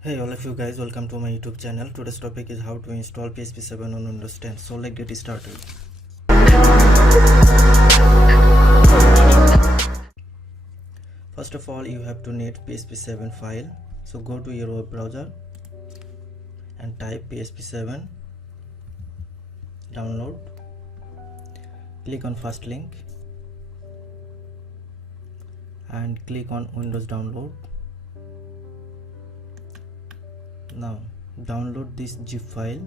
Hey all of you guys, welcome to my YouTube channel. Today's topic is how to install php7 on Windows 10. So let's get started. First of all, you have to need php7 file. So go to your web browser and type php7, download, click on first link and click on Windows download. Now download this zip file.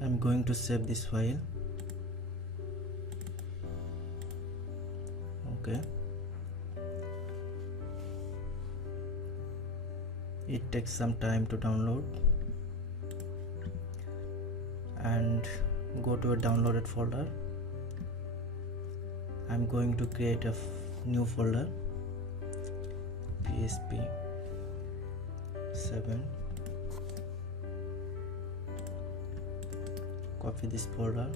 I'm going to save this file. Okay, it takes some time to download, and go to a downloaded folder. I'm going to create a new folder, php7. Copy this folder,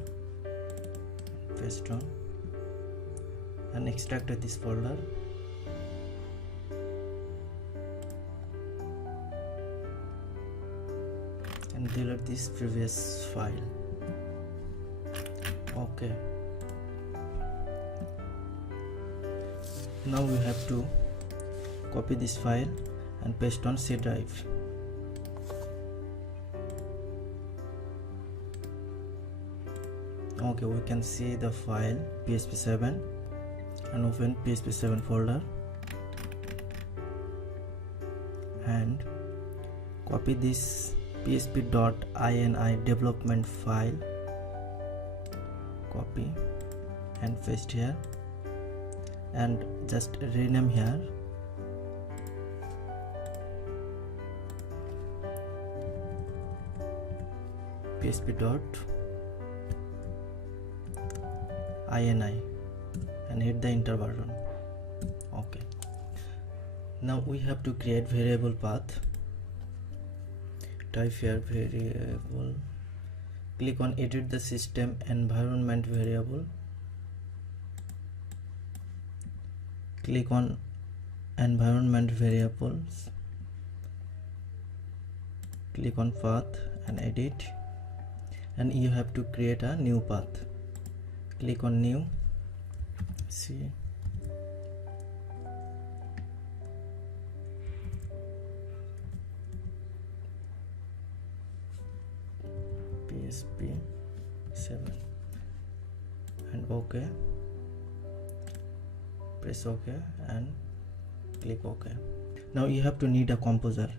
paste on, and extract this folder. And delete this previous file. Okay. Now we have to copy this file and paste on C drive. Okay, we can see the file php7 and open php7 folder and copy this php.ini development file, copy and paste here, and just rename here php.ini and hit the enter button. Okay, now we have to create variable path. Type here variable, click on edit the system environment variable, click on environment variables, click on path and edit, and you have to create a new path. Click on new, see, php7 and OK. Press OK and click OK. Now you have to need a composer.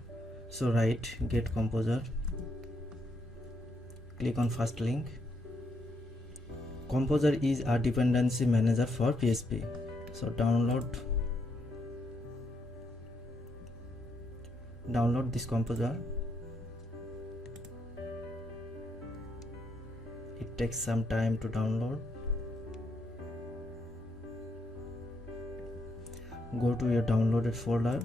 So write get composer, click on first link. Composer is a dependency manager for PHP. So download this composer. It takes some time to download. Go to your downloaded folder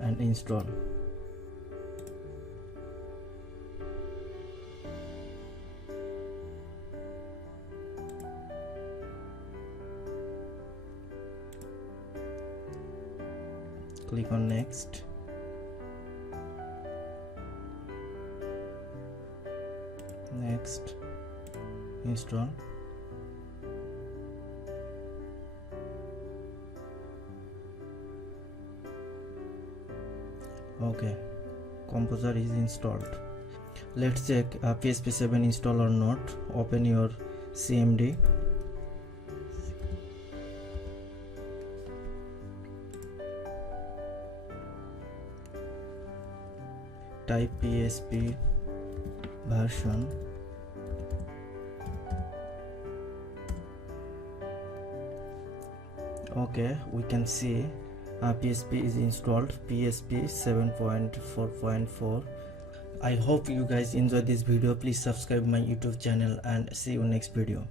and install. Click on next. Next, install. Okay, composer is installed. Let's check php7 install or not. Open your cmd. Type php version. Okay, we can see php is installed, php 7.4.4. I hope you guys enjoyed this video. Please subscribe my YouTube channel and see you next video.